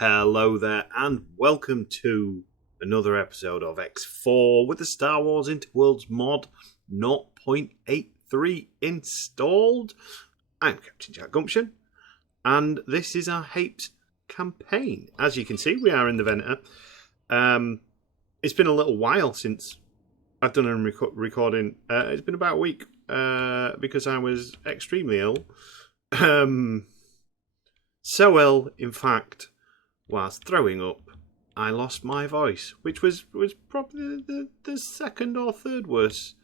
Hello there, and welcome to another episode of X4 with the Star Wars Interwords mod 0.83 installed. I'm Captain Jack Gumption, and this is our Hapes campaign. As you can see, we are in the Venator. It's been a little while since I've done a recording. It's been about a week because I was extremely ill. So ill, in fact, whilst throwing up, I lost my voice, which was probably the second or third worst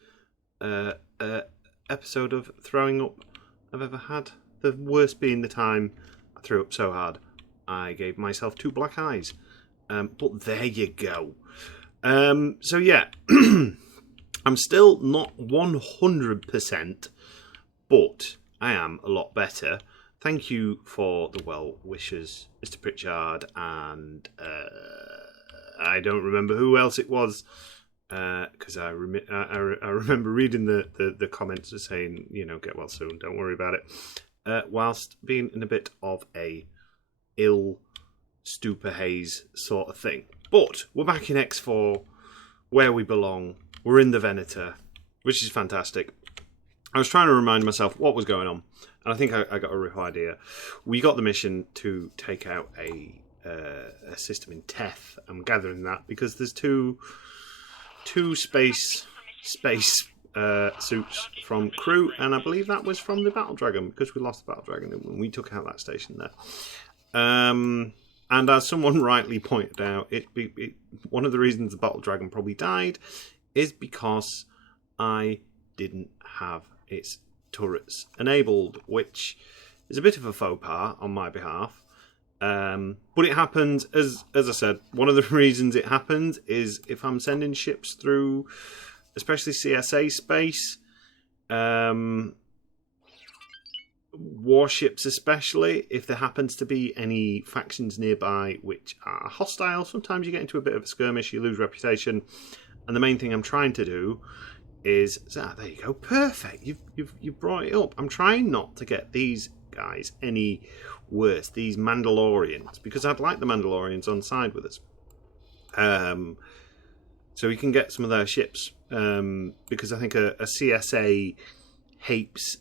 episode of throwing up I've ever had. The worst being the time I threw up so hard I gave myself 2 black eyes. But there you go. So yeah, I'm still not 100%, but I am a lot better. Thank you for the well wishes, Mr. Pritchard, and I don't remember who else it was, because I remember reading the comments saying, get well soon, don't worry about it, whilst being in a bit of a ill stupor haze sort of thing. But we're back in X4, where we belong. We're in the Venator, which is fantastic. I was trying to remind myself what was going on, and I think I got a rough idea. We got the mission to take out a system in Teth. I'm gathering that because there's two space suits from crew, and I believe that was from the Battle Dragon, because we lost the Battle Dragon when we took out that station there. And as someone rightly pointed out, one of the reasons the Battle Dragon probably died is because I didn't have its turrets enabled, which is a bit of a faux pas on my behalf. But it happens, as I said, one of the reasons it happens is if I'm sending ships through, especially CSA space, warships especially, if there happens to be any factions nearby which are hostile, sometimes you get into a bit of a skirmish, you lose reputation, and the main thing I'm trying to do is, there you go, perfect, you've brought it up. I'm trying not to get these guys any worse, these Mandalorians, because I'd like the Mandalorians on side with us, so we can get some of their ships, because I think a CSA Hapes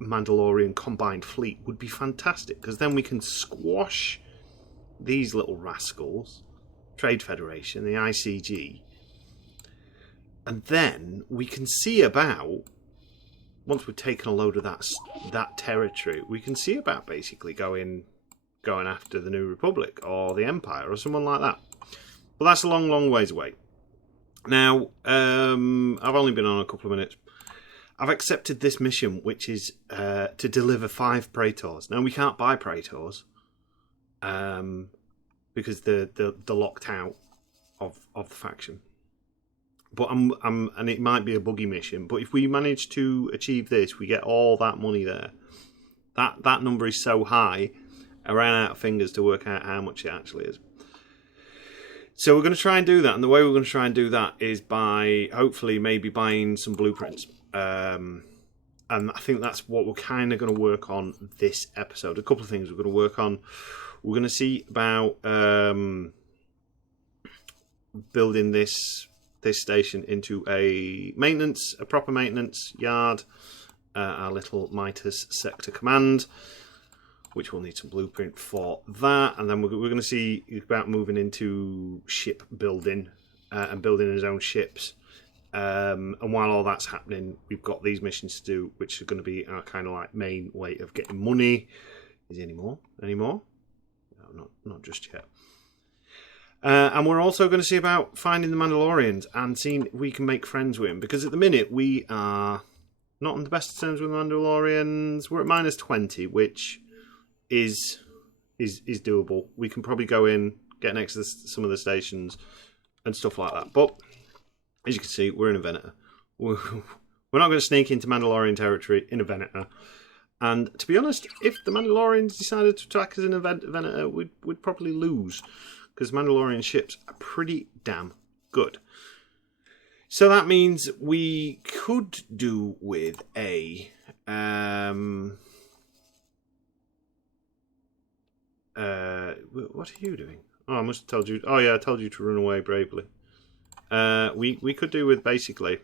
Mandalorian combined fleet would be fantastic, because then we can squash these little rascals, Trade Federation, the ICG, and then we can see about, once we've taken a load of that territory, we can see about basically going after the New Republic or the Empire or someone like that. But that's a long, long ways away. Now, I've only been on a couple of minutes. I've accepted this mission, which is to deliver 5 Praetors. Now, we can't buy Praetors because they're locked out of the faction. But and it might be a buggy mission, but if we manage to achieve this, we get all that money there. That number is so high, I ran out of fingers to work out how much it actually is. So we're going to try and do that, and the way we're going to try and do that is by hopefully maybe buying some blueprints. And I think that's what we're kind of going to work on this episode. A couple of things we're going to work on. We're going to see about building this station into a proper maintenance yard, our little Midas sector command, which we'll need some blueprint for that, and then we're going to see about moving into ship building and building his own ships. And while all that's happening, we've got these missions to do, which are going to be our kind of like main way of getting money. Is there any more? No, not just yet. And we're also going to see about finding the Mandalorians and seeing if we can make friends with them. Because at the minute, we are not on the best of terms with the Mandalorians. We're at -20, which is doable. We can probably go in, get next to some of the stations and stuff like that. But as you can see, we're in a Venator. We're not going to sneak into Mandalorian territory in a Venator. And to be honest, if the Mandalorians decided to attack us in a Venator, we'd probably lose, because Mandalorian ships are pretty damn good. So that means we could do with a What are you doing? Oh, I must have told you. Oh yeah, I told you to run away bravely. We could do with basically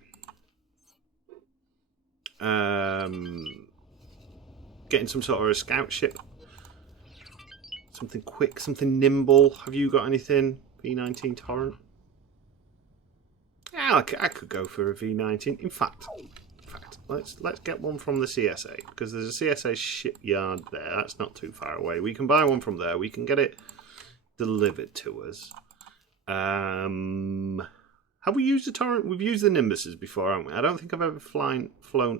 getting some sort of a scout ship, something quick, something nimble. Have you got anything? V19 Torrent. Yeah, I could go for a V19. In fact, let's get one from the CSA, because there's a CSA shipyard there. That's not too far away. We can buy one from there. We can get it delivered to us. Have we used a Torrent? We've used the Nimbuses before, haven't we? I don't think I've ever flown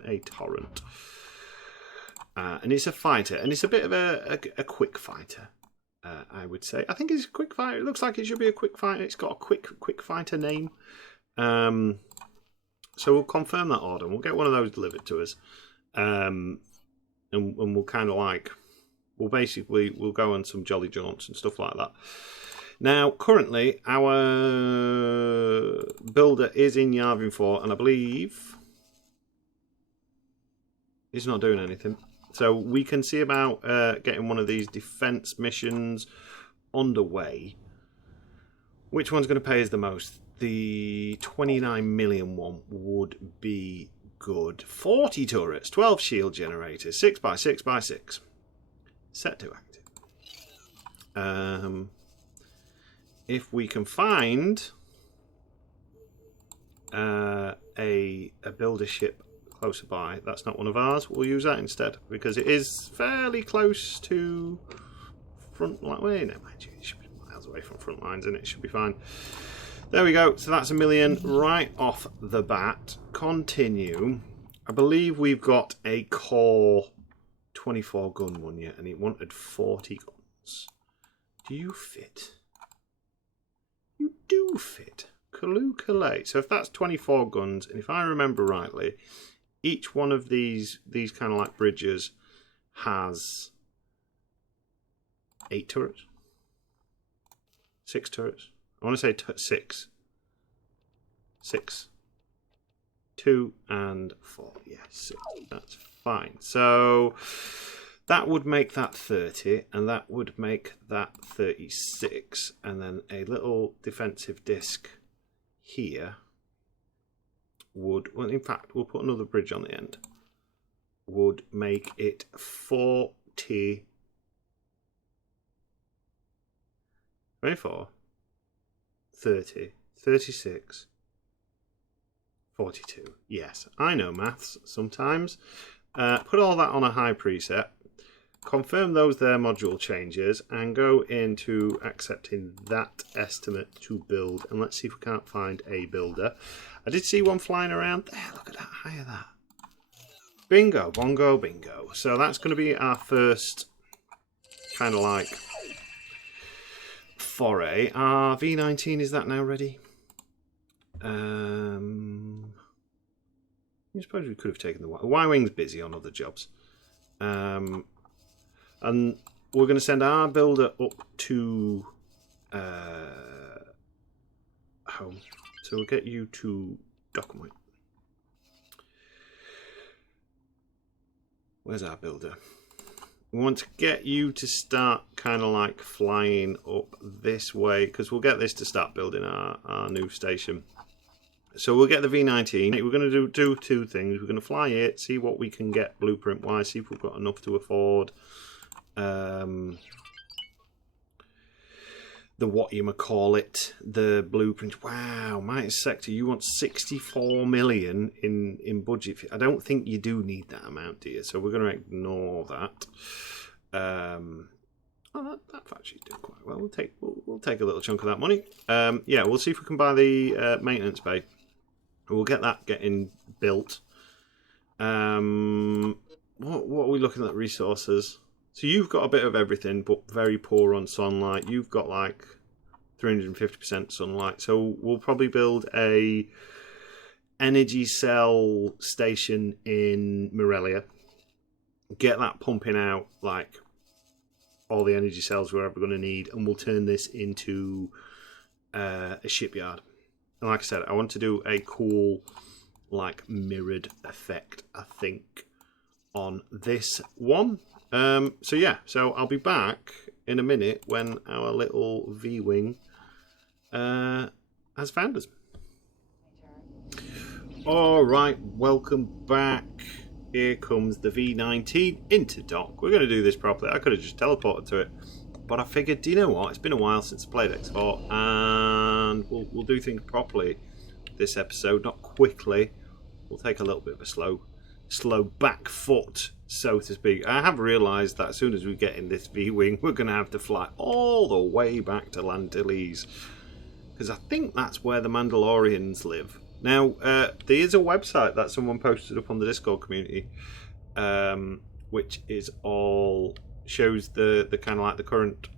a Torrent. And it's a fighter, and it's a bit of a quick fighter, I would say. I think it's a quick fighter. It looks like it should be a quick fighter. It's got a quick fighter name. So we'll confirm that order. We'll get one of those delivered to us, and we'll kind of like, we'll go on some jolly jaunts and stuff like that. Now, currently, our builder is in Yavin 4, and I believe he's not doing anything. So we can see about getting one of these defense missions underway. Which one's going to pay us the most? The 29 million one would be good. 40 turrets, 12 shield generators, 6x6x6. Set to active. If we can find a builder ship closer by, that's not one of ours, we'll use that instead, because it is fairly close to front line. Wait, no, mind you, it should be miles away from front lines, and it should be fine. There we go. So that's $1 million right off the bat. Continue. I believe we've got a core 24 gun one yet, and it wanted 40 guns. Do you fit? You do fit. Kaloo. So if that's 24 guns, and if I remember rightly, each one of these kind of like bridges has 8 turrets, 6 turrets. I want to say 6. 6. 2 and 4. Yes, 6. That's fine. So that would make that 30, and that would make that 36. And then a little defensive disc here would, well, in fact, we'll put another bridge on the end, would make it 40. 24. 30, 36, 42. Yes, I know maths sometimes. Put all that on a high preset. Confirm those there module changes and go into accepting that estimate to build. And let's see if we can't find a builder. I did see one flying around there. Look at that, higher that. Bingo, bongo, bingo. So that's going to be our first kind of like foray. Our V19, is that now ready? I suppose we could have taken the Y-Wing's busy on other jobs. And we're going to send our builder up to home. So we'll get you to document. Where's our builder? We want to get you to start kind of like flying up this way, because we'll get this to start building our new station. So we'll get the V19. We're going to do two things. We're going to fly it, see what we can get blueprint wise, see if we've got enough to afford the the blueprint. Wow, Mightiest Sector, you want 64 million in budget. I don't think you do need that amount, do you? So we're going to ignore that. Oh, that factory's doing quite well. We'll take a little chunk of that money. Yeah, we'll see if we can buy the maintenance bay. We'll get that getting built. What are we looking at resources? So you've got a bit of everything, but very poor on sunlight. You've got like 350% sunlight. So we'll probably build a energy cell station in Morelia. Get that pumping out like all the energy cells we're ever going to need, and we'll turn this into a shipyard. And like I said, I want to do a cool like mirrored effect, I think, on this one. So yeah, so I'll be back in a minute when our little V-Wing has found us. Alright, welcome back. Here comes the V19 into dock. We're going to do this properly. I could have just teleported to it. But I figured, do you know what? It's been a while since I played X4. And we'll do things properly this episode. Not quickly. We'll take a little bit of a slow back foot, so to speak. I have realised that as soon as we get in this V-Wing, we're going to have to fly all the way back to Lantilles. Because I think that's where the Mandalorians live. Now, there is a website that someone posted up on the Discord community, which is all shows the kind of like the current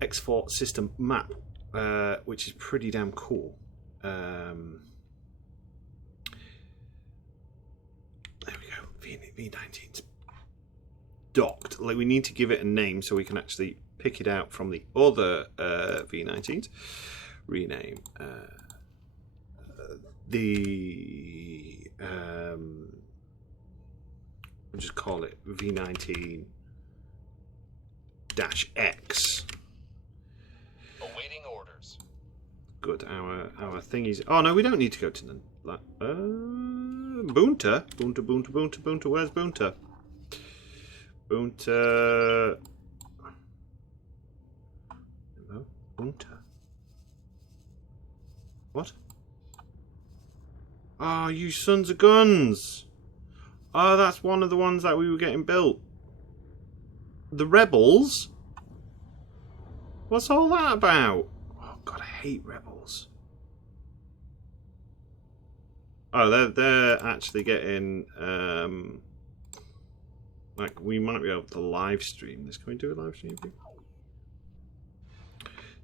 X4 system map, which is pretty damn cool. There we go, V19's docked. Like, we need to give it a name so we can actually pick it out from the other V19s. Rename. We'll just call it V19-X. Awaiting orders. Good. Our thing is. Oh no, we don't need to go to the Boonta. Boonta. Where's Boonta? Boonta. No, Boonta. What? Oh, you sons of guns! Oh, that's one of the ones that we were getting built. The Rebels? What's all that about? Oh, God, I hate Rebels. Oh, they're actually getting... like, we might be able to live stream this. Can we do a live stream?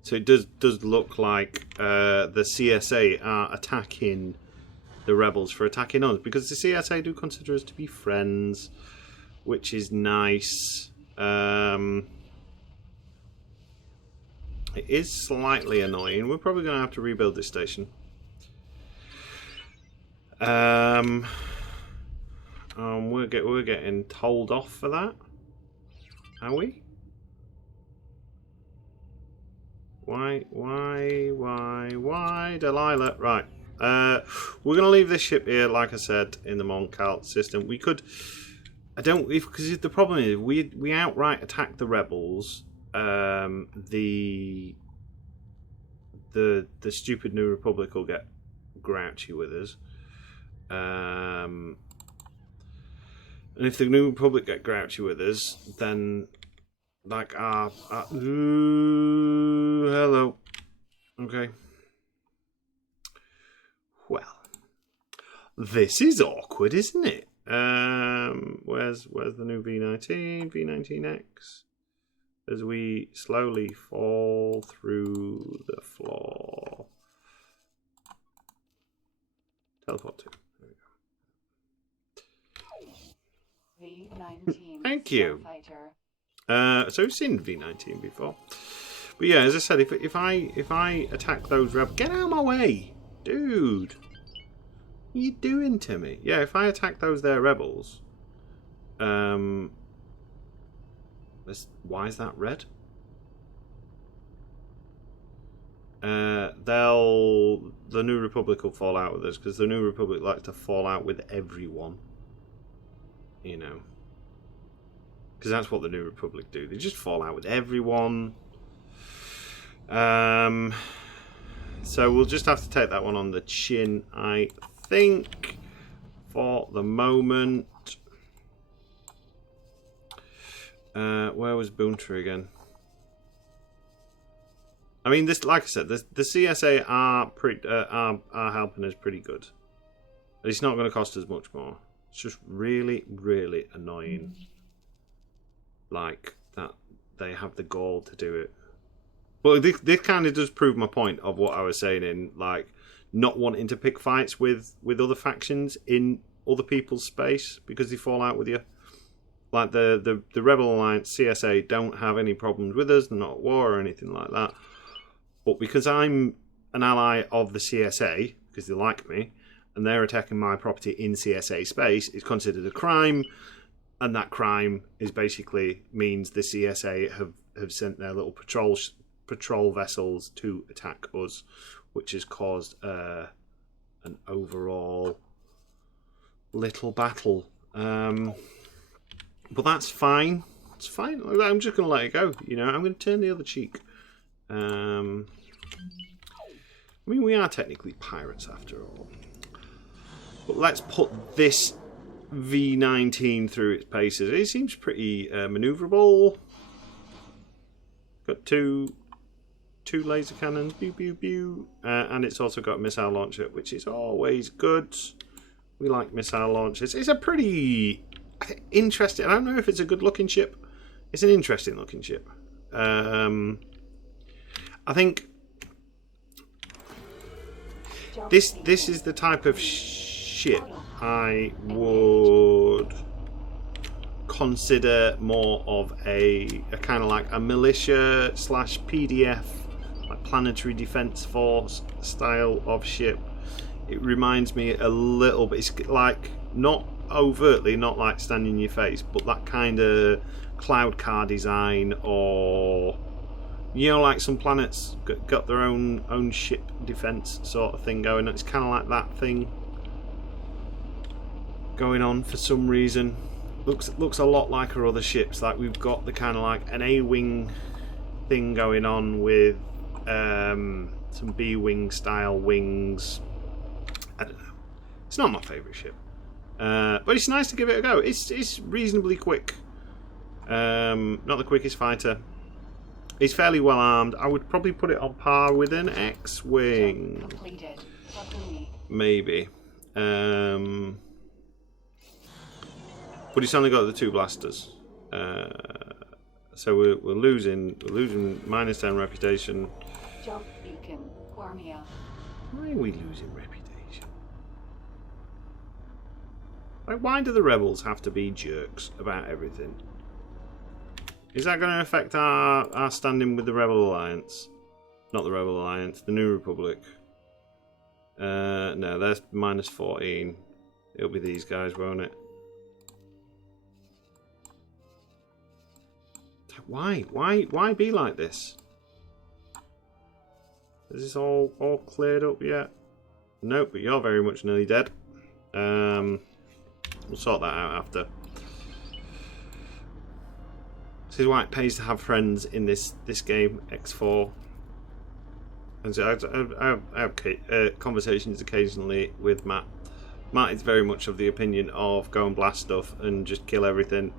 So it does look like the CSA are attacking the Rebels for attacking us, because the CSA do consider us to be friends, which is nice. It is slightly annoying. We're probably going to have to rebuild this station. We're getting told off for that. Are we? Why, Delilah? Right. We're going to leave this ship here, like I said, in the Moncal system. We could... because the problem is, we outright attack the Rebels. The stupid New Republic will get grouchy with us. And if the New Republic get grouchy with us, then... like, ooh, hello. Okay. Well, this is awkward, isn't it? Where's the new V19? V19X. As we slowly fall through the floor. Teleport to. There we go. V19. Thank you. So we've seen V19 before. But yeah, as I said, if I attack those rebels, get out of my way, dude. What are you doing to me? Yeah, if I attack those there rebels, why is that red? The New Republic will fall out with us, because the New Republic likes to fall out with everyone. You know. Because that's what the New Republic do. They just fall out with everyone. So we'll just have to take that one on the chin, I think, for the moment. Where was Boonta again? I mean, this, like I said, the CSA are helping us pretty good. It's not going to cost us much more. It's just really, really annoying. Like, that they have the gall to do it. Well, this kind of does prove my point of what I was saying in, like, not wanting to pick fights with other factions in other people's space because they fall out with you. Like, the Rebel Alliance, CSA, don't have any problems with us. They're not at war or anything like that. But because I'm an ally of the CSA, because they like me, and they're attacking my property in CSA space, it's considered a crime. and that crime is basically means the CSA have sent their little patrol vessels to attack us, which has caused an overall little battle. But that's fine. It's fine. I'm just going to let it go. You know, I'm going to turn the other cheek. I mean, we are technically pirates after all. But let's put this V19 through its paces. It seems pretty maneuverable. Got two laser cannons, pew pew pew, and it's also got a missile launcher, which is always good. We like missile launchers. It's a pretty interesting. I don't know if it's a good-looking ship. It's an interesting-looking ship. I think this is the type of ship I would consider more of a kind of like a militia / PDF, like planetary defense force style of ship. It reminds me a little bit. It's like not overtly, not like standing in your face, but that kind of cloud car design, or you know, like some planets got their own ship defense sort of thing going on. It's kind of like that thing going on for some reason. Looks a lot like our other ships. Like we've got the kind of like an A-wing thing going on with some B-wing style wings. I don't know. It's not my favourite ship, but it's nice to give it a go. It's reasonably quick. Not the quickest fighter. It's fairly well armed. I would probably put it on par with an X-wing. Maybe. But it's only got the 2 blasters. So we're losing -10 reputation. Why are we losing reputation? Like, why do the rebels have to be jerks about everything? Is that going to affect our standing with the Rebel Alliance? Not the Rebel Alliance, the New Republic. No, that's -14. It'll be these guys, won't it? Why be like this? Is this all cleared up yet? Nope, but you're very much nearly dead. We'll sort that out after. This is why it pays to have friends in this game, X4. And so I have conversations occasionally with Matt. Matt is very much of the opinion of go and blast stuff and just kill everything.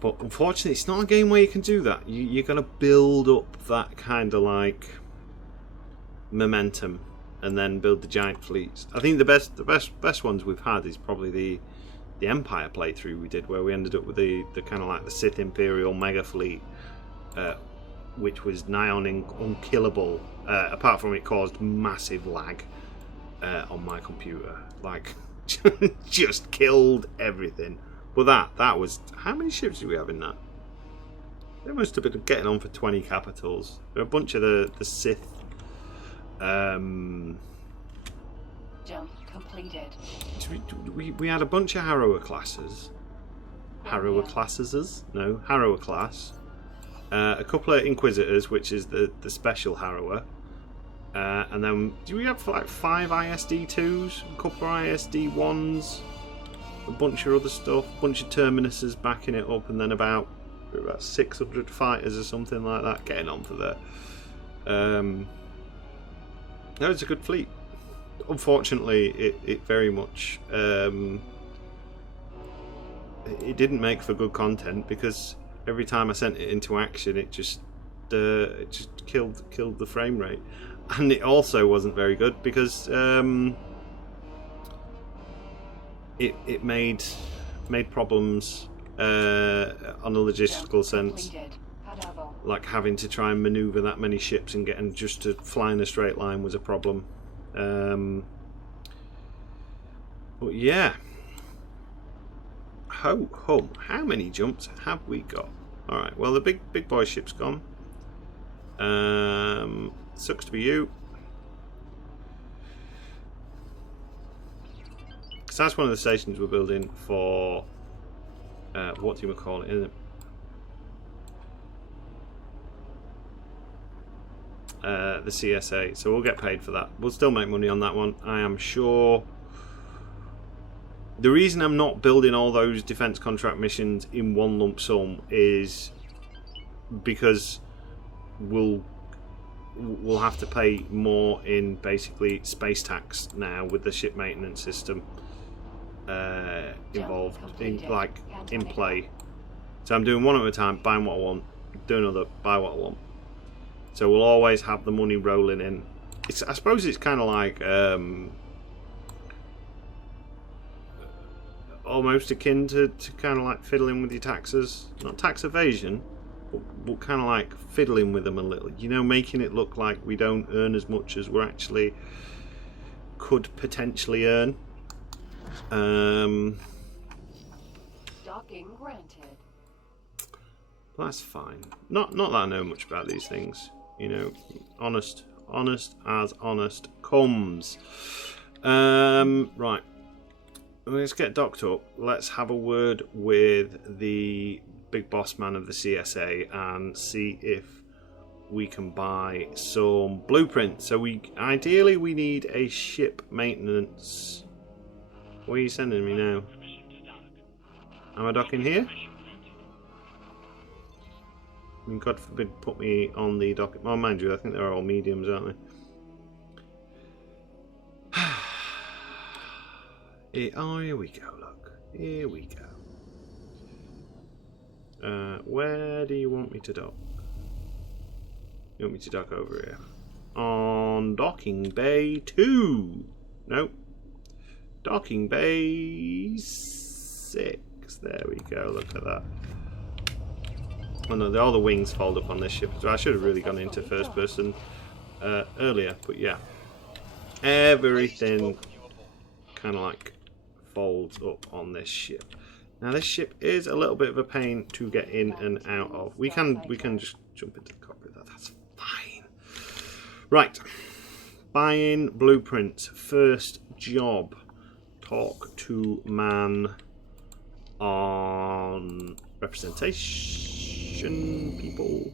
But unfortunately, it's not a game where you can do that. You're going to build up that kind of like momentum and then build the giant fleets. I think the best ones we've had is probably the Empire playthrough we did, where we ended up with the kind of like the Sith Imperial mega fleet, which was nigh on unkillable. Apart from it caused massive lag on my computer, like just killed everything. But that was, how many ships do we have in that? They must have been getting on for 20 capitals. There are a bunch of the Sith. Jump completed. We had a bunch of Harrower classes. Harrower classes? No, Harrower class. A couple of Inquisitors, which is the special Harrower. And then, do we have like 5 ISD2s? A couple of ISD1s? A bunch of other stuff, a bunch of Terminuses backing it up, and then about 600 fighters or something like that getting on for there. No, it's a good fleet. Unfortunately, it very much it didn't make for good content, because every time I sent it into action, it just killed the frame rate, and it also wasn't very good because it made problems on a logistical sense, like having to try and maneuver that many ships and getting just to fly in a straight line was a problem. But yeah, how many jumps have we got? All right, well, the big boy ship's gone. Sucks to be you. So that's one of the stations we're building for what do you call it? Isn't it? The CSA, so we'll get paid for that. We'll still make money on that one, I am sure. The reason I'm not building all those defense contract missions in one lump sum is because we'll have to pay more in basically space tax now with the ship maintenance system involved in play. So I'm doing one at a time, buying what I want, do another, buy what I want. So we'll always have the money rolling in. I suppose it's kind of like almost akin to kind of like fiddling with your taxes. Not tax evasion, but kind of like fiddling with them a little. You know, making it look like we don't earn as much as we're actually could potentially earn. Docking granted. That's fine. Not that I know much about these things. You know, honest as honest comes. Right. Let's get docked up. Let's have a word with the big boss man of the CSA and see if we can buy some blueprints. So ideally we need a ship maintenance. What are you sending me now? Am I docking here? I mean, God forbid, put me on the dock. Oh, mind you, I think they're all mediums, aren't they? Oh, here we go, look. Here we go. Where do you want me to dock? You want me to dock over here? On docking bay 2. Nope. Docking bay 6. There we go, look at that. Oh no, all the wings fold up on this ship. So I should have really gone into first person earlier, but yeah. Everything kind of like folds up on this ship. Now this ship is a little bit of a pain to get in and out of. We can just jump into the cockpit. That's fine. Right. Buying blueprints. First job. Talk to man on representation people.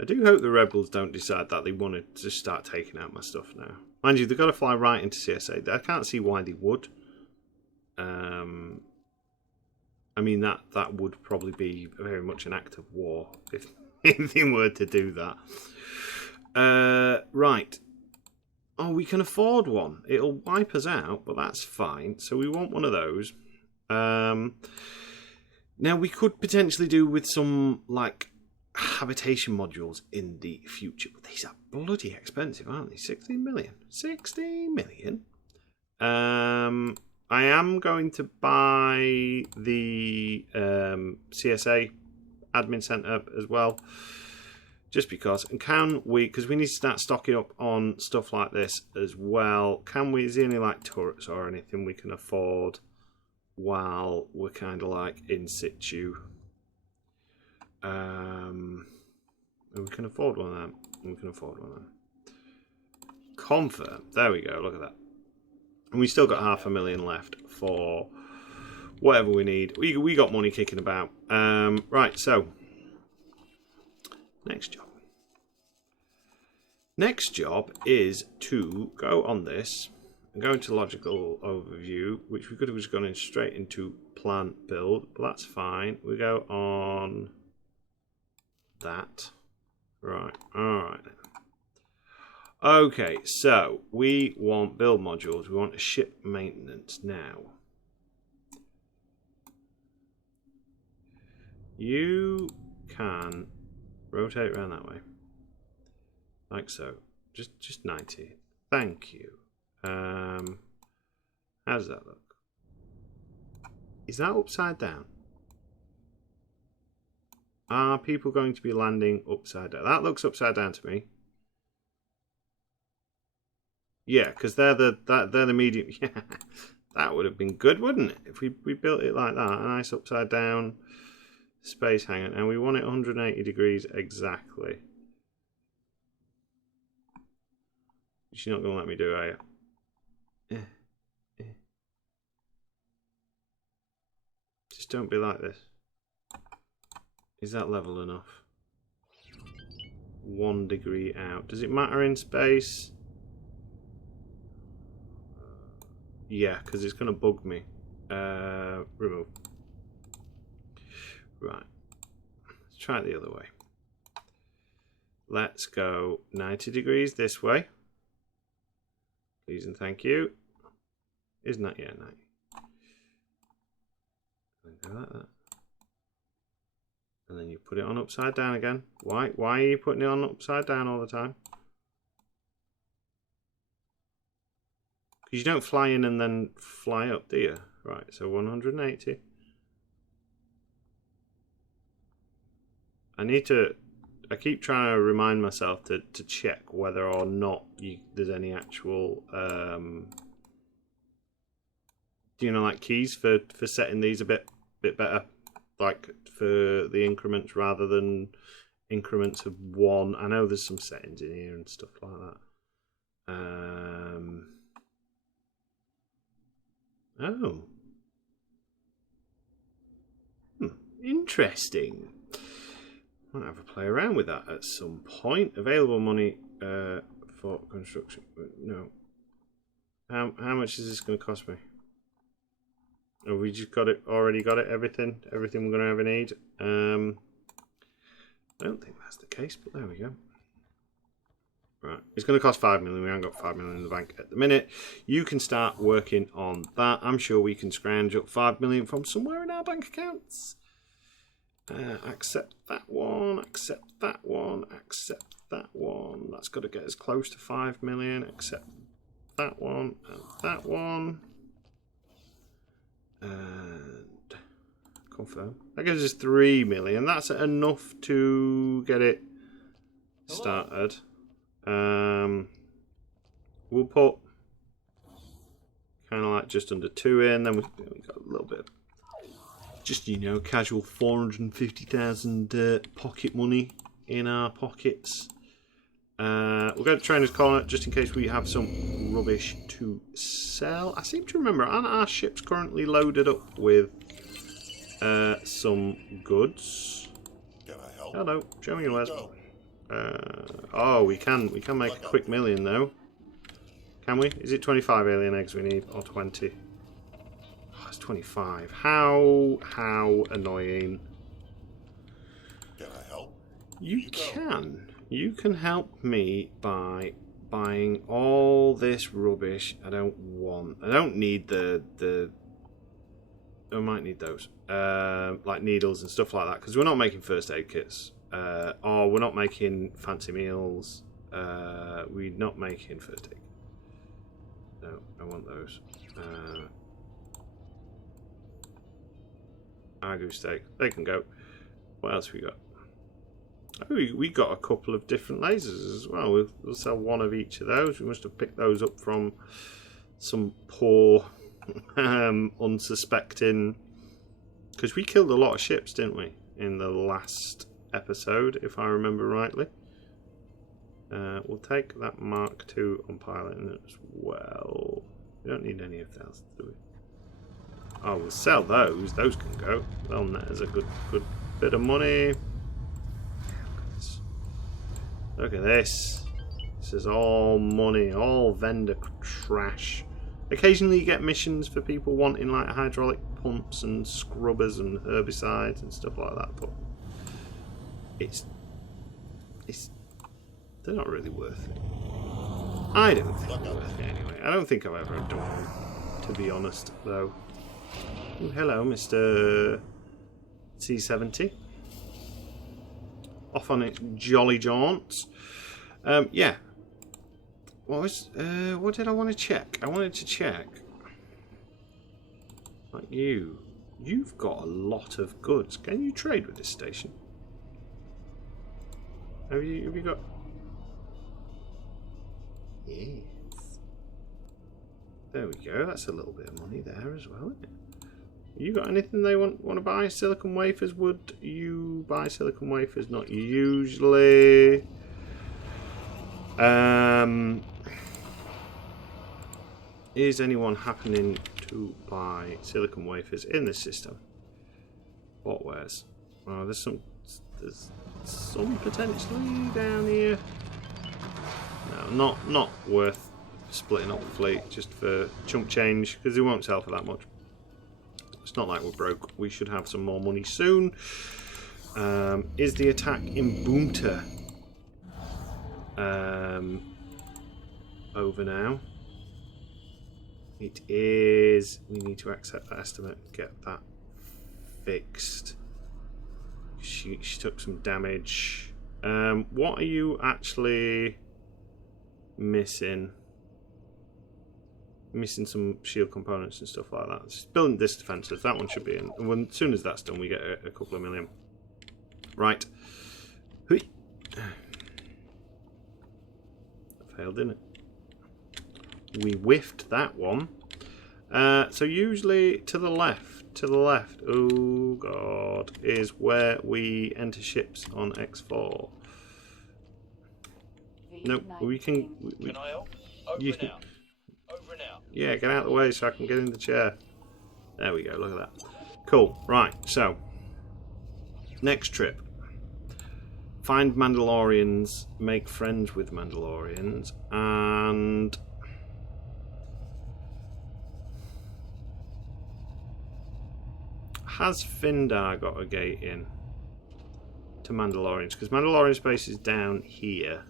I do hope the rebels don't decide that they want to just start taking out my stuff now. Mind you, they've got to fly right into CSA. I can't see why they would. I mean, that would probably be very much an act of war if they were to do that. Right. Oh, we can afford one. It'll wipe us out, but that's fine. So we want one of those. Now we could potentially do with some like habitation modules in the future, but these are bloody expensive, aren't they? 16 million. 16 million. I am going to buy the CSA admin center as well. Just because, and can we, because we need to start stocking up on stuff like this as well. Can we, is there any like turrets or anything we can afford while we're kind of like in situ? We can afford one of them. We can afford one of them. Confirm. There we go, look at that. And we still got 500,000 left for whatever we need. We got money kicking about. Right, so. Next job. Next job is to go on this and go into logical overview, which we could have just gone in straight into plant build, but that's fine. We go on that. Right, alright. Okay, so we want build modules. We want a ship maintenance now. You can rotate around that way, like so. Just 90. Thank you. How does that look? Is that upside down? Are people going to be landing upside down? That looks upside down to me. Yeah, because they're the medium. Yeah, that would have been good, wouldn't it? If we built it like that, a nice upside down space hangar, and we want it 180 degrees exactly. She's not going to let me do it, are you? Yeah. Just don't be like this. Is that level enough? 1 degree out. Does it matter in space? Yeah, because it's going to bug me. Remove. Right. Let's try it the other way. Let's go 90 degrees this way. Please and thank you. Isn't that, yeah, 90. Go like that. And then you put it on upside down again. Why are you putting it on upside down all the time? Because you don't fly in and then fly up, do you? Right, so 180. I keep trying to remind myself to check whether or not there's any actual like keys for setting these a bit better, like for the increments rather than increments of 1. I know there's some settings in here and stuff like that. Oh, interesting. Might have a play around with that at some point. Available money for construction. No. How much is this going to cost me? Oh, we just already got it. Everything we're going to ever need. I don't think that's the case, but there we go. Right, it's going to cost 5 million. We haven't got 5 million in the bank at the minute. You can start working on that. I'm sure we can scrounge up 5 million from somewhere in our bank accounts. Accept that one. Accept that one. Accept that one. That's got to get us close to 5 million. Accept that one and that one. And confirm. That gives us 3 million. That's enough to get it started. We'll put kind of like just under 2 in. Then we've got a little bit of just, casual 450,000 pocket money in our pockets. We'll go to Trainer's Corner just in case we have some rubbish to sell. I seem to remember, aren't our ships currently loaded up with some goods? Can I help? Hello, show me your wares. Oh, we can make a quick million though. Can we? Is it 25 alien eggs we need or 20? Oh, it's 25. How annoying. Can I help? You can help me by buying all this rubbish I don't want. I don't need the I might need those. Like needles and stuff like that, because we're not making first aid kits. Or we're not making fancy meals. We're not making first aid. No, I want those. Agu steak. They can go. What else we got? Oh, we got a couple of different lasers as well. We'll sell one of each of those. We must have picked those up from some poor, unsuspecting. Because we killed a lot of ships, didn't we, in the last episode, if I remember rightly. We'll take that Mark II on piloting as well. We don't need any of those, do we? Oh, we'll sell those. Those can go. Well, there's a good bit of money. Look at this. This is all money, all vendor trash. Occasionally you get missions for people wanting like hydraulic pumps and scrubbers and herbicides and stuff like that, but it's they're not really worth it. I don't think they're worth it anyway. I don't think I've ever done one, to be honest, though. Ooh, hello, Mr. C-70. Off on its jolly jaunts. Yeah. What did I want to check? I wanted to check. Like you've got a lot of goods. Can you trade with this station? Have you got? Yes. There we go. That's a little bit of money there as well, isn't it? You got anything they want to buy? Silicon wafers? Would you buy silicon wafers? Not usually. Is anyone happening to buy silicon wafers in this system? What wares? Oh, there's some potentially down here. No, not worth splitting up the fleet just for chump change, because it won't sell for that much. It's not like we're broke. We should have some more money soon. Is the attack in Boomta over now? It is. We need to accept that estimate, get that fixed. She took some damage. What are you actually missing? Missing some shield components and stuff like that. Just building this defensive. That one should be in. And as soon as that's done, we get a couple of million. Right. Hui. Failed, didn't it? We whiffed that one. So usually to the left, oh god, is where we enter ships on X4. Nope, we can... Can I help? Over you, now. Over now. yeah, get out of the way so I can get in the chair. There we go, look at that. Cool, right, so. Next trip. Find Mandalorians, make friends with Mandalorians, and... Has Findar got a gate in to Mandalorians? Because Mandalorian space is down here.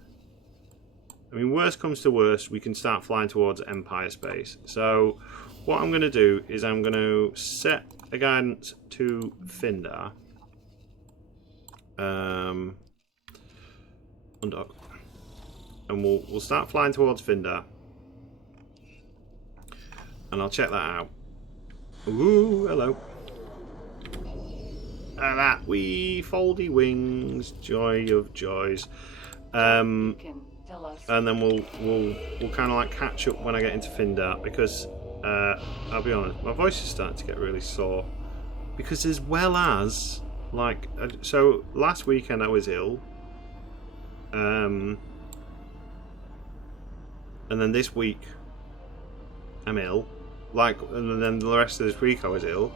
I mean, worst comes to worst, we can start flying towards Empire space. So, what I'm going to do is I'm going to set a guidance to Findar. Undock. And we'll start flying towards Findar. And I'll check that out. Ooh, hello. That wee foldy wings, joy of joys. And then we'll kind of like catch up when I get into Findar, because I'll be honest, my voice is starting to get really sore, because as well as like, so last weekend I was ill, and then this week I'm ill, like, and then the rest of this week I was ill.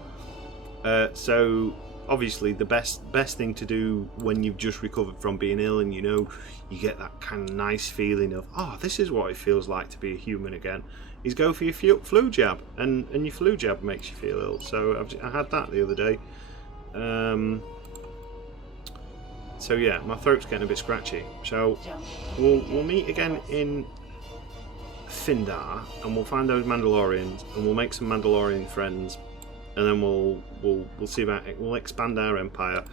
So obviously the best thing to do when you've just recovered from being ill, and you know you get that kind of nice feeling of, oh, this is what it feels like to be a human again, is go for your flu jab, and your flu jab makes you feel ill. So I had that the other day. So yeah, my throat's getting a bit scratchy. So we'll meet again in Findar, and we'll find those Mandalorians, and we'll make some Mandalorian friends. And then we'll see about it. We'll expand our empire,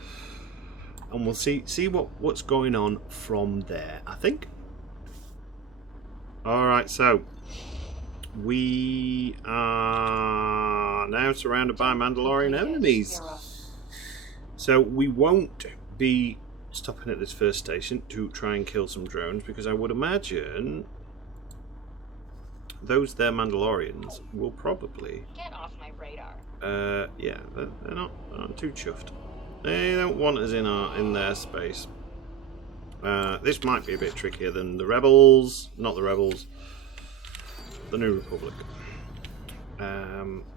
and we'll see what's going on from there, I think. Alright, so we are now surrounded by Mandalorian enemies. So we won't be stopping at this first station to try and kill some drones, because I would imagine those there Mandalorians will probably get off my radar. Yeah, they're not too chuffed. They don't want us in their space. This might be a bit trickier than the Rebels. Not the Rebels. The New Republic.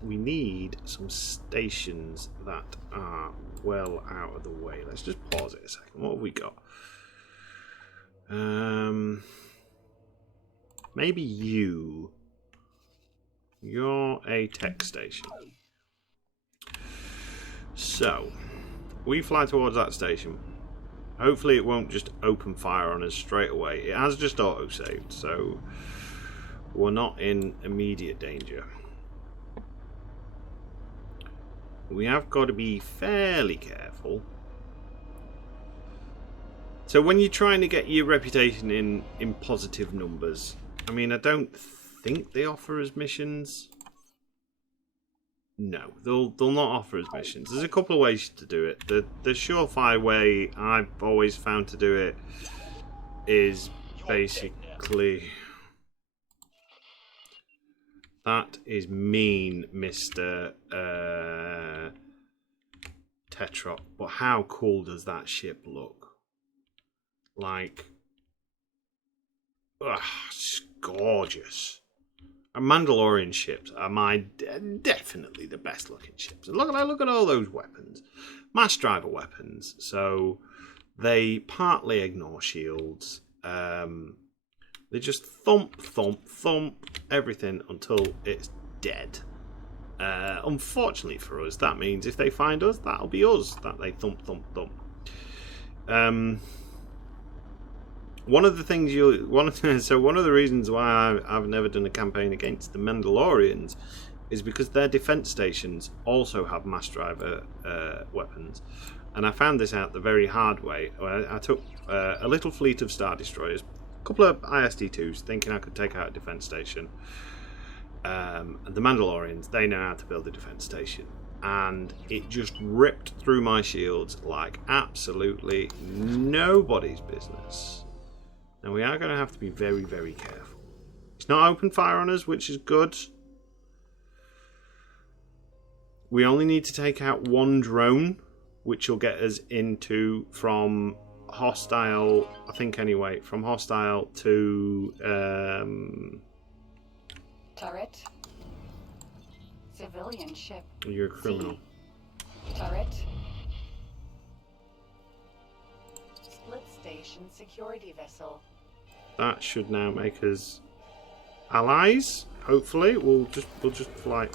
We need some stations that are well out of the way. Let's just pause it a second. What have we got? Maybe you. You're a tech station. So, we fly towards that station. Hopefully it won't just open fire on us straight away. It has just auto-saved, so we're not in immediate danger. We have got to be fairly careful. So when you're trying to get your reputation in positive numbers, I mean, I don't think they offer us missions. No, they'll not offer us missions. There's a couple of ways to do it. The surefire way I've always found to do it is basically... That is mean, Mr. Tetrot. But how cool does that ship look? Like... Ugh, it's gorgeous. Mandalorian ships are definitely the best looking ships. And look at all those weapons, mass driver weapons. So they partly ignore shields. They just thump everything until it's dead. Unfortunately for us, that means if they find us, that'll be us that they thump. One of the things one of the reasons why I've never done a campaign against the Mandalorians is because their defense stations also have mass driver weapons, and I found this out the very hard way. I took a little fleet of Star Destroyers, a couple of ISD-2s, thinking I could take out a defense station. The Mandalorians, they know how to build a defense station, and it just ripped through my shields like absolutely nobody's business. Now we are going to have to be very, very careful. It's not open fire on us, which is good. We only need to take out one drone, which will get us into from hostile, I think anyway, from hostile to Turret. Civilian ship. You're a criminal. Turret. Split station security vessel. That should now make us allies. Hopefully, we'll just fly.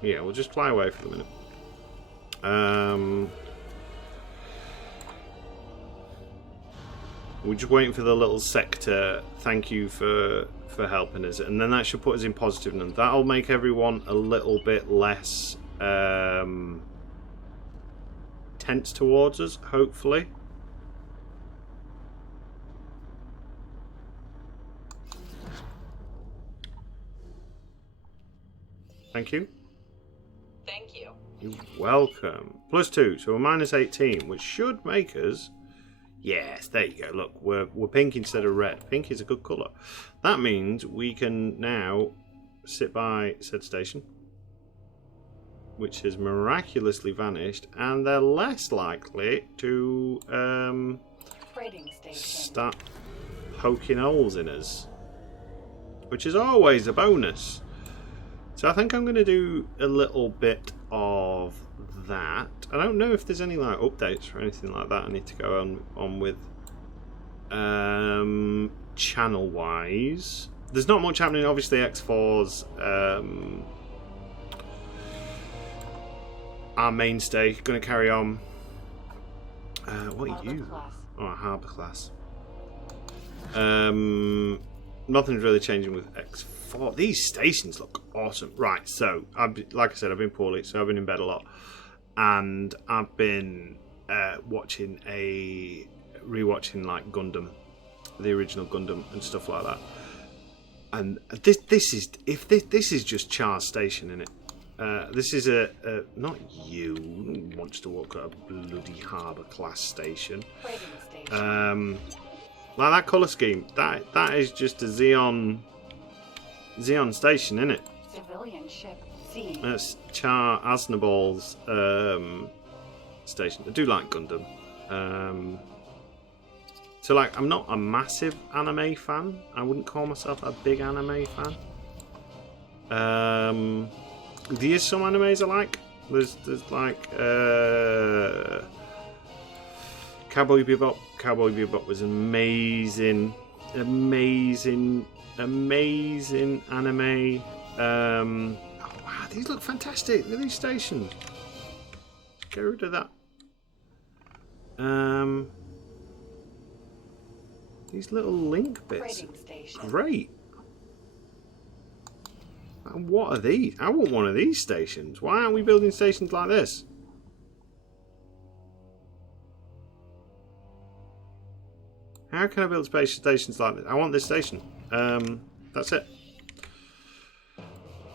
Yeah, we'll just fly away for the minute. We're just waiting for the little sector. Thank you for helping us, and then that should put us in positive. And that'll make everyone a little bit less tense towards us, hopefully. Thank you. Thank you. You're welcome. +2, so we're -18, which should make us... Yes, there you go. Look, we're pink instead of red. Pink is a good colour. That means we can now sit by said station, which has miraculously vanished, and they're less likely to start poking holes in us, which is always a bonus. So I think I'm going to do a little bit of that. I don't know if there's any like updates or anything like that I need to go on with channel wise. There's not much happening. Obviously X4's our mainstay, going to carry on. What are you? Oh, Harbour class. Nothing's really changing with X4. These stations look awesome. Right, so like I said, I've been poorly, so I've been in bed a lot, and I've been rewatching like Gundam, the original Gundam and stuff like that. And this is just Char's station, isn't it? This is a not you wants to walk at a bloody Harbour class station. Like that colour scheme, that is just a Xeon station, isn't it? Civilian ship. C. That's Char Aznabal's station. I do like Gundam. So like, I'm not a massive anime fan. I wouldn't call myself a big anime fan. There's some animes I like. There's like Cowboy Bebop. Cowboy Bebop was amazing anime. Oh wow, these look fantastic. Look at these stations. Get rid of that. These little link bits. Great. And what are these? I want one of these stations. Why aren't we building stations like this? How can I build space stations like this? I want this station. That's it.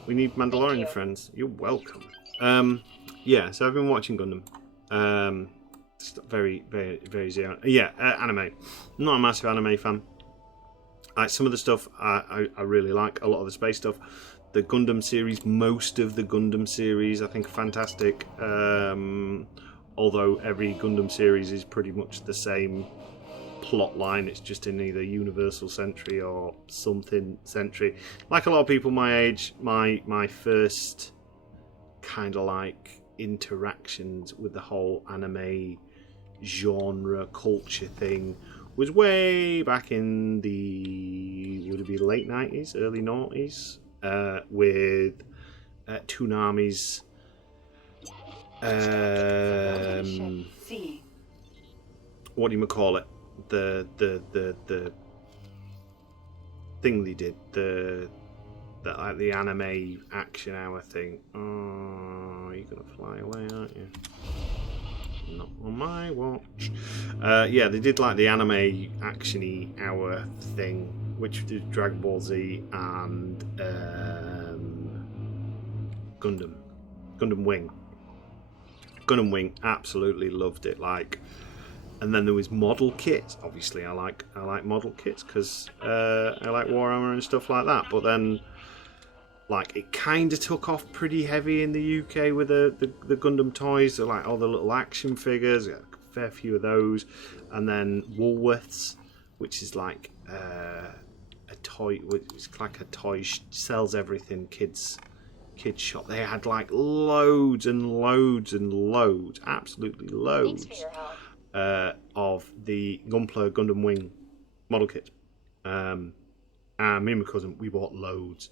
We need Mandalorian friends. You're welcome. Yeah, so I've been watching Gundam. Very Xeon. Yeah, anime. Not a massive anime fan. Like some of the stuff I really like. A lot of the space stuff. The Gundam series, most of the Gundam series, I think are fantastic. Although every Gundam series is pretty much the same plot line. It's just in either Universal Century or something Century. Like a lot of people my age, my first kind of like interactions with the whole anime genre culture thing was way back in the, would it be late 90s, early 90s, with Toonami's C. what do you call it? The thing they did, the like the anime action hour thing. Oh, you're gonna fly away, aren't you? Not on my watch. Yeah, they did like the anime action-y hour thing, which did Dragon Ball Z and Gundam Wing. Gundam Wing, absolutely loved it. Like, and then there was model kits. Obviously, I like model kits because I like Warhammer and stuff like that. But then, like, it kind of took off pretty heavy in the UK with the Gundam toys. So, like, all the little action figures, a fair few of those. And then Woolworths, which is like a toy, it's like a toy, sells everything kids shop. They had like loads and loads and loads, absolutely loads, Thanks for your help. of the Gunpla Gundam Wing model kit. And me and my cousin, we bought loads.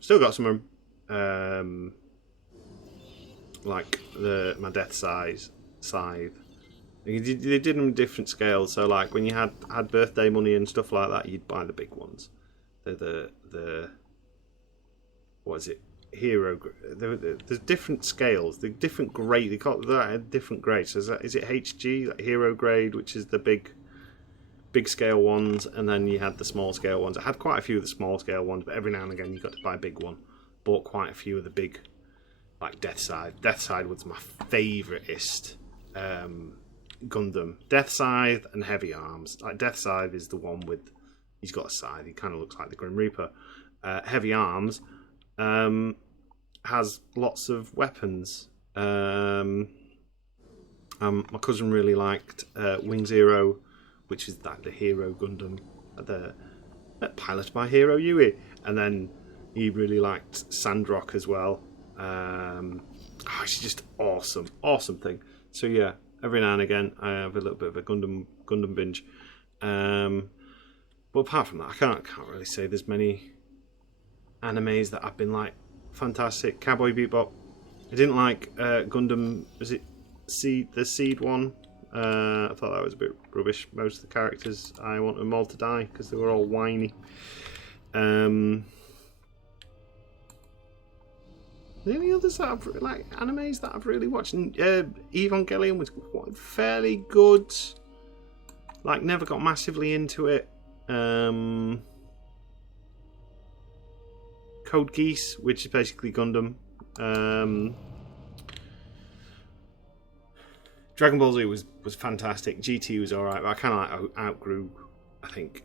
Still got some of them, like my Death Scythe. They did them in different scales. So like when you had birthday money and stuff like that, you'd buy the big ones. The what is it? Hero. There's different scales. The different grade. They call that different grades. So is it HG, like Hero grade, which is the big scale ones, and then you had the small scale ones. I had quite a few of the small scale ones, but every now and again you got to buy a big one. Bought quite a few of the big, like Death Scythe. Death Scythe was my favouriteest Gundam. Death Scythe and Heavy Arms. Like Death Scythe is the one with, he's got a scythe. He kind of looks like the Grim Reaper. Heavy Arms has lots of weapons. My cousin really liked Wing Zero, which is like the Hero Gundam, piloted by Hiro Yui, and then he really liked Sandrock as well. It's just awesome thing. So yeah, every now and again I have a little bit of a Gundam binge. But apart from that, I can't really say there's many animes that I've been like fantastic. Cowboy Bebop. I didn't like Gundam. Was it the Seed one? I thought that was a bit rubbish. Most of the characters, I wanted them all to die because they were all whiny. The only others that I've like animes that I've really watched, Evangelion was fairly good. Like, never got massively into it. Code Geass, which is basically Gundam. Dragon Ball Z was fantastic. GT was alright, but I kind of like outgrew, I think,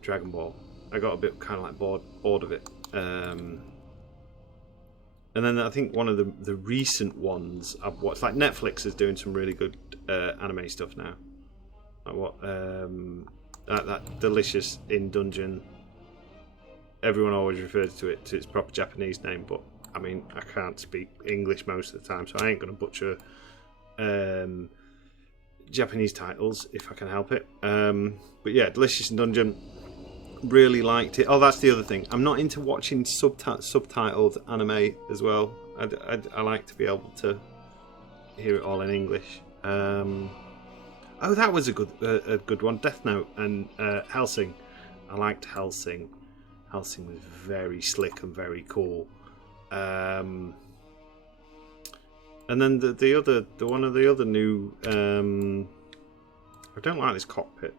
Dragon Ball. I got a bit kind of like bored of it. And then I think one of the recent ones I've watched, like Netflix is doing some really good anime stuff now. Like what that Delicious in Dungeon. Everyone always refers to its proper Japanese name, but I mean I can't speak English most of the time, so I ain't gonna butcher Japanese titles if I can help it. But yeah, Delicious in Dungeon. Really liked it. Oh, that's the other thing. I'm not into watching subtitled anime as well. I like to be able to hear it all in English. Oh, that was a good one. Death Note and Hellsing. I liked Hellsing. Hellsing was very slick and very cool. And then the one of the other new. I don't like this cockpit.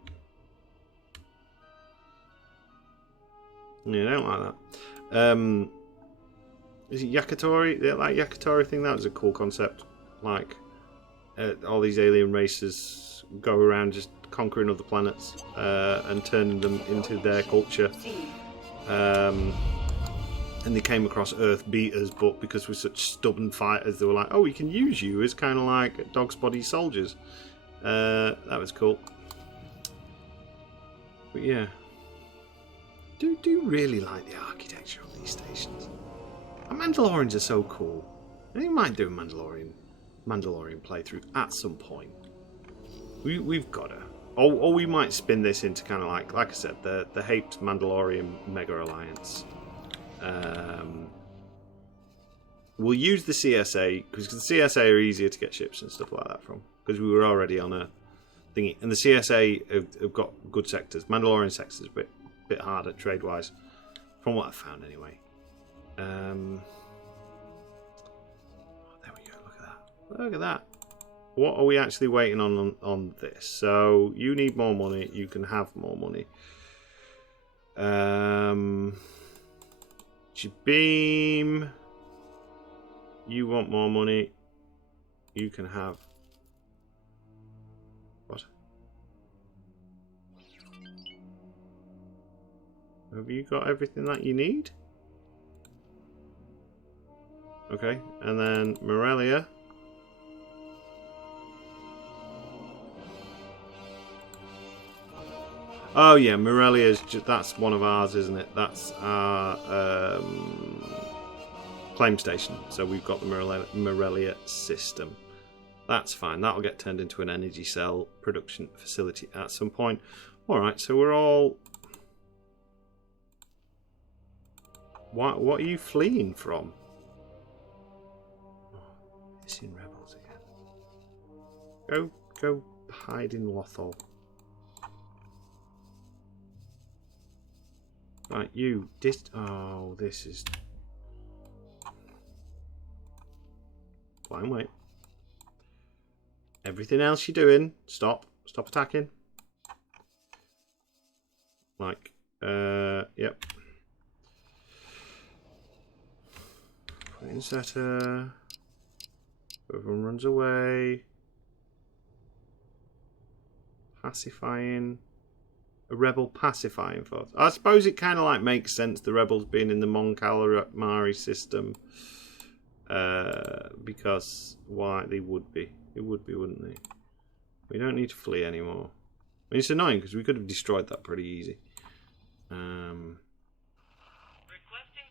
Yeah, I don't like that. Is it Yakitori? That like Yakitori thing? That was a cool concept. Like all these alien races go around just conquering other planets and turning them into their culture. And they came across Earth beaters, but because we're such stubborn fighters, they were like, "Oh, we can use you as kind of like dog's body soldiers." That was cool. But yeah. Do you really like the architecture of these stations? And Mandalorians are so cool. I might do a Mandalorian playthrough at some point. We've got to. Or we might spin this into kind of like I said, the Hapes Mandalorian Mega Alliance. We'll use the CSA because the CSA are easier to get ships and stuff like that from, because we were already on a thingy, and the CSA have got good sectors. Mandalorian sectors a bit harder trade wise, from what I found anyway. There we go. Look at that. Look at that. What are we actually waiting on this? So you need more money. You can have more money. Jabim, you want more money? You can have what? Have you got everything that you need? Okay, and then Morelia. Oh yeah, Morelia's that's one of ours, isn't it? That's our claim station. So we've got the Morelia system. That's fine. That'll get turned into an energy cell production facility at some point. Alright, so we're all... What are you fleeing from? Oh, missing rebels again. Go hide in Lothal. Right, you oh, this is fine. Wait. Everything else you're doing, stop attacking. Like, yep. Insetter. Everyone runs away. Pacifying. A rebel pacifying force. I suppose it kind of like makes sense, the rebels being in the Mon Calamari system, because why they would be. It would be, wouldn't they? We don't need to flee anymore. I mean, it's annoying because we could have destroyed that pretty easy. Requesting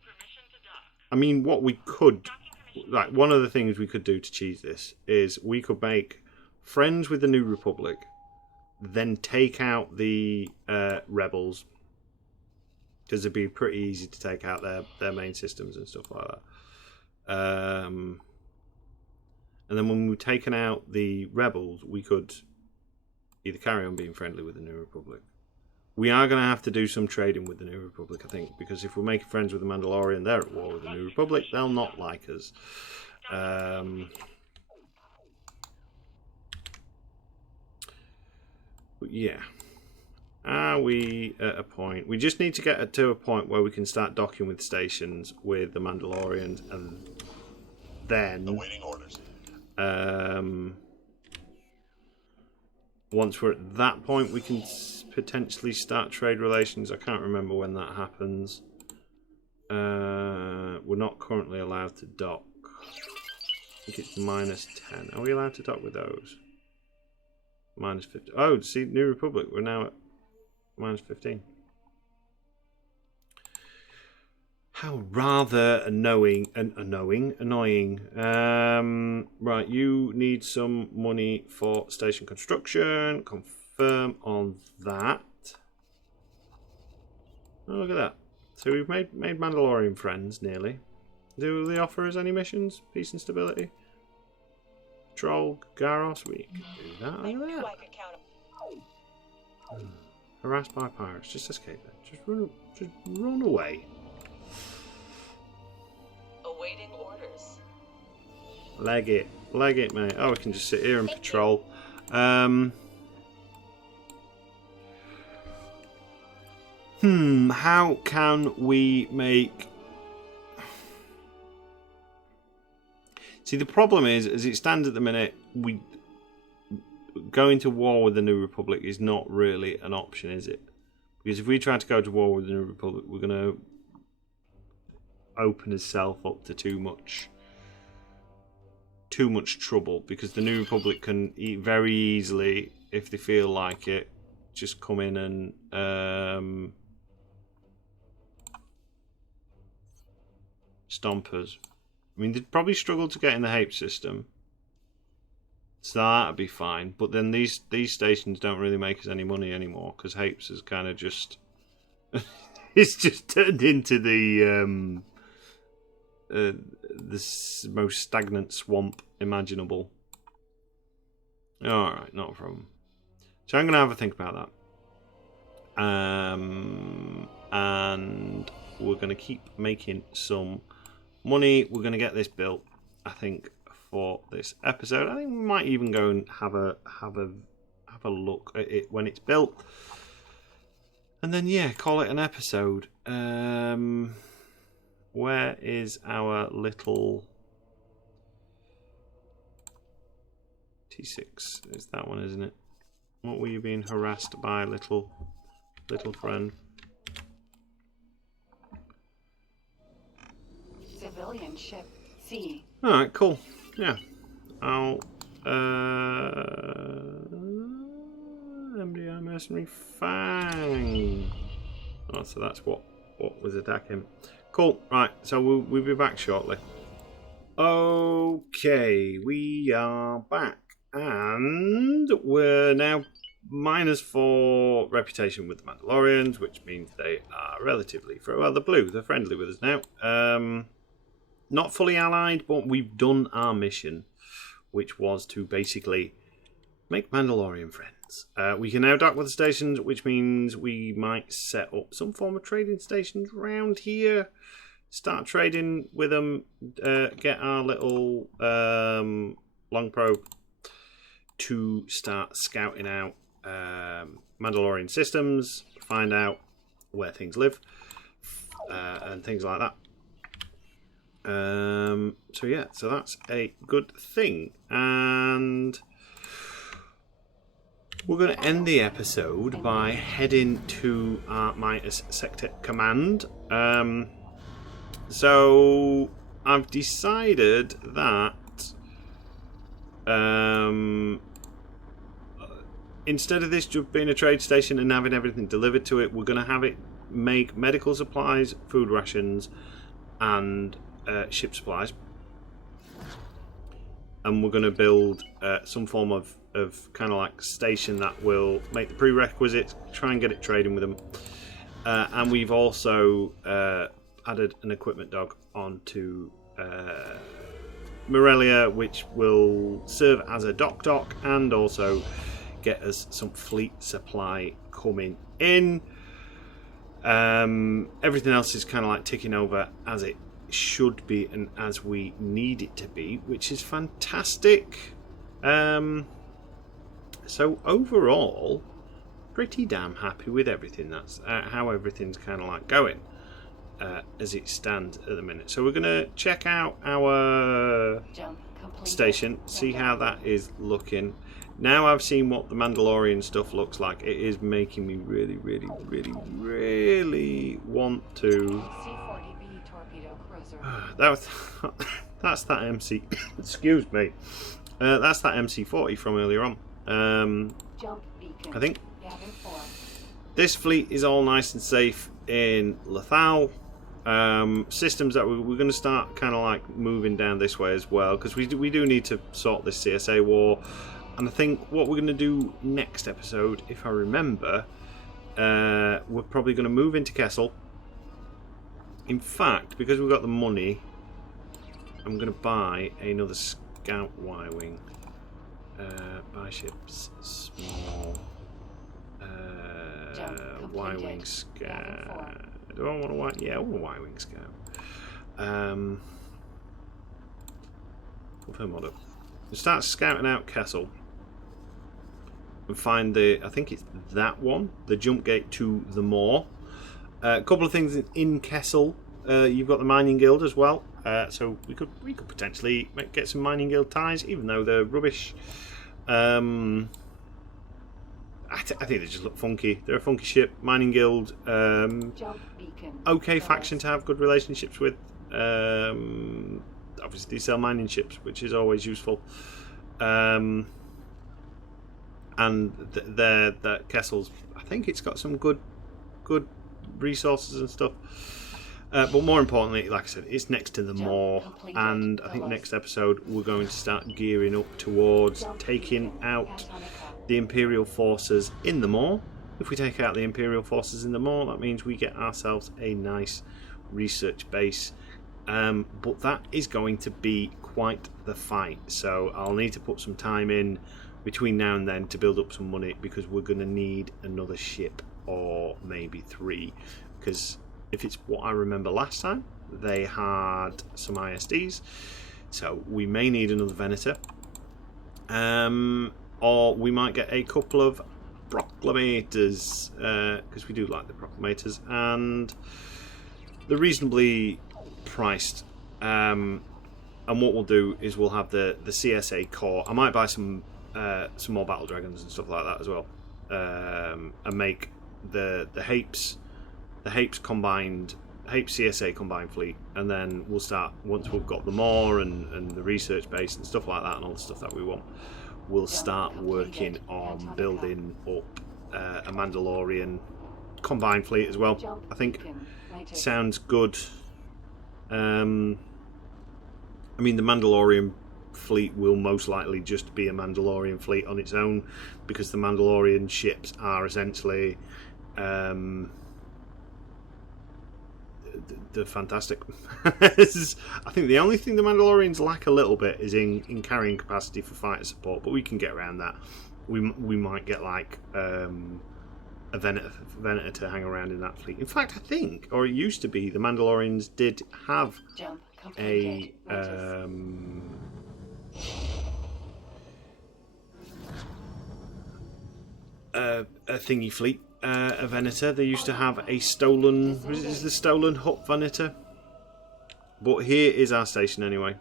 permission to dock. I mean, what we could, like, one of the things we could do to cheese this is we could make friends with the New Republic, then take out the rebels, because it'd be pretty easy to take out their main systems and stuff like that. And then when we've taken out the rebels, we could either carry on being friendly with the New Republic. We are going to have to do some trading with the New Republic, I think, because if we're making friends with the Mandalorian, they're at war with the New Republic. They'll not like us. But yeah. Are we at a point? We just need to get to a point where we can start docking with stations with the Mandalorians, and then Awaiting orders. Once we're at that point, we can potentially start trade relations. I can't remember when that happens. We're not currently allowed to dock. I think it's -10. Are we allowed to dock with those? -50. Oh, see, New Republic. We're now at -15. How rather annoying. Right, you need some money for station construction. Confirm on that. Oh, look at that. So we've made Mandalorian friends, nearly. Do they offer us any missions? Peace and stability? Troll Garros? We can do that. Look at that. Harassed by pirates. Just escape it. Just run away. Awaiting orders. Leg it, mate. Oh, we can just sit here and patrol. How can we make... See, the problem is, as it stands at the minute, going to war with the New Republic is not really an option, is it? Because if we try to go to war with the New Republic, we're going to open itself up to too much too much trouble, because the New Republic can very easily, if they feel like it, just come in and stomp us. I mean, they'd probably struggle to get in the Hapes system, so that'd be fine. But then these stations don't really make us any money anymore, because Hapes is kind of just it's just turned into the most stagnant swamp imaginable. All right, not a problem. So I'm gonna have a think about that, and we're gonna keep making some money. We're gonna get this built, I think, for this episode. I think we might even go and have a look at it when it's built, and then yeah, call it an episode. Where is our little T6? Is that one, isn't it? What were you being harassed by, little friend? Civilian ship C. Alright, cool. Yeah. I'll MDI mercenary fang. Oh, so that's what was attacking. Cool. Right, so we'll be back shortly. Okay, we are back, and we're now -4 reputation with the Mandalorians, which means they are relatively well, they're blue, they're friendly with us now. Not fully allied, but we've done our mission, which was to basically make Mandalorian friends. We can now dock with the stations, which means we might set up some form of trading stations around here. Start trading with them, get our little long probe to start scouting out Mandalorian systems, find out where things live, and things like that. So yeah, so that's a good thing, and we're going to end the episode by heading to our Midas Sector Command. So I've decided that instead of this just being a trade station and having everything delivered to it, we're going to have it make medical supplies, food rations, and ship supplies. And we're going to build some form of kind of like station that will make the prerequisites, try and get it trading with them. And we've also added an equipment dog onto Morelia, which will serve as a dock and also get us some fleet supply coming in. Everything else is kind of like ticking over as it should be and as we need it to be, which is fantastic. So overall, pretty damn happy with everything. That's how everything's kind of like going as it stands at the minute. So we're going to check out our station, see how that is looking. Now I've seen what the Mandalorian stuff looks like, it is making me really want to. That's that MC. Excuse me. That's that MC40 from earlier on. I think this fleet is all nice and safe in Lethal. Systems that we're going to start kind of like moving down this way as well, because we do need to sort this CSA war. And I think what we're going to do next episode, if I remember, we're probably going to move into Kessel. In fact, because we've got the money, I'm going to buy another Scout Y-Wing. Buy ships, small Y-Wing Scout. Do I want a Y? Yeah, I want a Y-Wing Scout. Confirm order. We'll start scouting out Kessel and find I think it's that one, the jump gate to the Moor. A couple of things in Kessel. You've got the Mining Guild as well, so we could potentially get some Mining Guild ties, even though they're rubbish. I think they just look funky. They're a funky ship. Mining Guild, okay faction to have good relationships with. obviously sell mining ships, which is always useful. And that Kessel's, I think it's got some good resources and stuff. But more importantly, like I said, it's next to the Maw, and I think next episode we're going to start gearing up towards taking out the Imperial forces in the Maw. If we take out the Imperial forces in the Maw, that means we get ourselves a nice research base. But that is going to be quite the fight, so I'll need to put some time in between now and then to build up some money, because we're going to need another ship, or maybe 3, because if it's what I remember last time, they had some ISDs, so we may need another Venator, or we might get a couple of Proclamators, because we do like the Proclamators, and they're reasonably priced. And what we'll do is we'll have the CSA core. I might buy some more battle dragons and stuff like that as well, and make the Hapes combined, Hapes CSA combined fleet, and then we'll start, once we've got the Maw and the research base and stuff like that and all the stuff that we want, we'll start working on building up a Mandalorian combined fleet as well. I think sounds good. I mean, the Mandalorian fleet will most likely just be a Mandalorian fleet on its own, because the Mandalorian ships are essentially they're fantastic. I think the only thing the Mandalorians lack a little bit is in carrying capacity for fighter support, but we can get around that. We might get like a Venator to hang around in that fleet. In fact, I think, or it used to be, the Mandalorians did have a thingy fleet, a Venator. They used to have a stolen, is the stolen Hutt Venator? But here is our station anyway.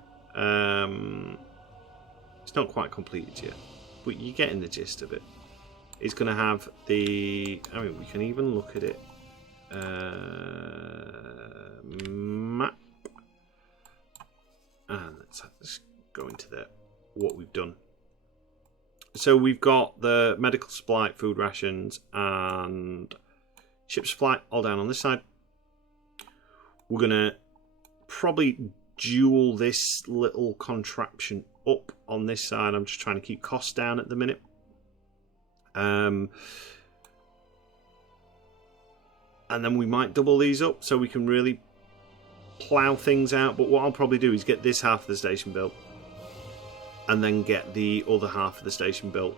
It's not quite completed yet, but you're getting the gist of it. It's going to have the, I mean, we can even look at it. Map. And let's go into what we've done. So we've got the medical supply, food rations, and ship supply all down on this side. We're going to probably dual this little contraption up on this side. I'm just trying to keep costs down at the minute. And then we might double these up so we can really plough things out. But what I'll probably do is get this half of the station built, and then get the other half of the station built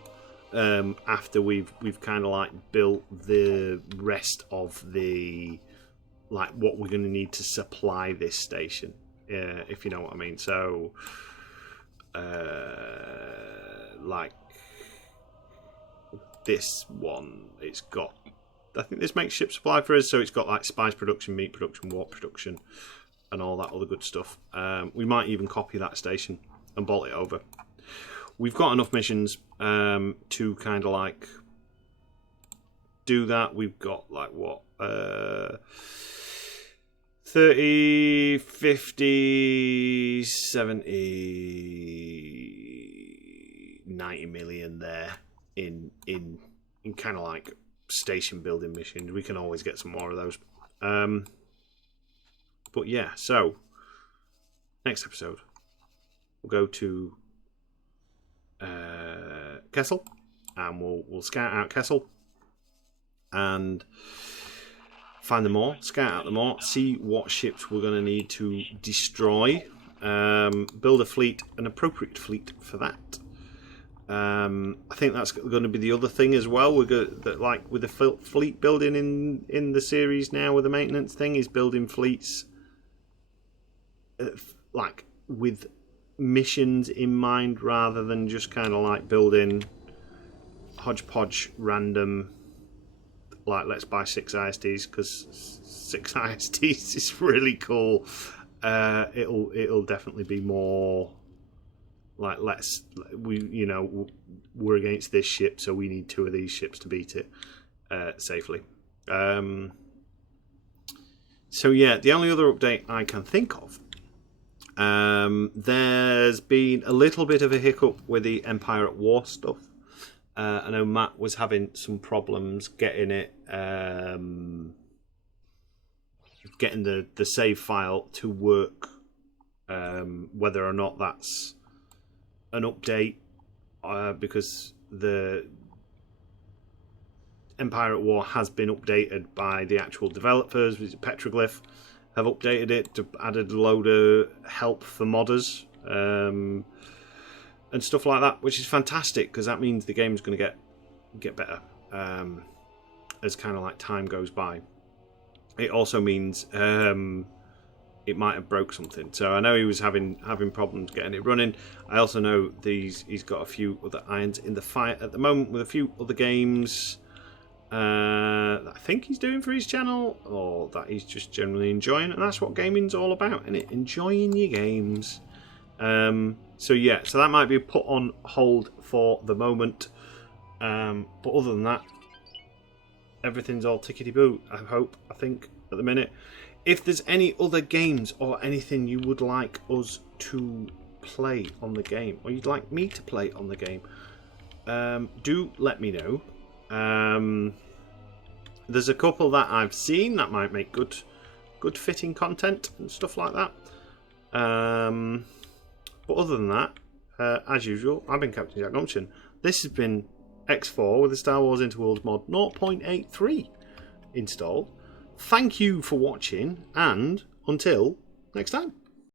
after we've kind of like built the rest of the, like, what we're going to need to supply this station, if you know what I mean. So like this one, it's got, I think this makes ship supply for us, so it's got like spice production, meat production, warp production, and all that other good stuff. We might even copy that station and bolt it over. We've got enough missions to kind of like do that. We've got like what, 30, 50, 70, 90 million there in kind of like station building missions. We can always get some more of those. But yeah, so next episode we'll go to Kessel, and we'll scout out Kessel and find the Maw, scout out the Maw, see what ships we're going to need to destroy, build a fleet, an appropriate fleet for that. I think that's going to be the other thing as well. We're going to, like with the fleet building in the series now, with the maintenance thing, is building fleets like with missions in mind, rather than just kind of like building hodgepodge random, like let's buy 6 ISDs because 6 ISDs is really cool. It'll definitely be more like, we're against this ship, so we need 2 of these ships to beat it safely. So yeah, the only other update I can think of There's been a little bit of a hiccup with the Empire at War stuff. I know Matt was having some problems getting it, getting the save file to work. Whether or not that's an update, because the Empire at War has been updated by the actual developers. Petroglyph have updated it, to added a load of help for modders and stuff like that, which is fantastic because that means the game's going to get better as kind of like time goes by. It also means it might have broke something. So I know he was having problems getting it running. I also know he's got a few other irons in the fire at the moment with a few other games that I think he's doing for his channel, or that he's just generally enjoying, and that's what gaming's all about, isn't it? Enjoying your games. So yeah, so that might be put on hold for the moment. But other than that, everything's all tickety-boo, I think, at the minute. If there's any other games or anything you would like us to play on the game, or you'd like me to play on the game, do let me know. There's a couple that I've seen that might make good fitting content and stuff like that. But other than that, as usual, I've been Captain Jack Gumption. This has been X4 with the Star Wars Interworlds mod 0.83 installed. Thank you for watching, and until next time.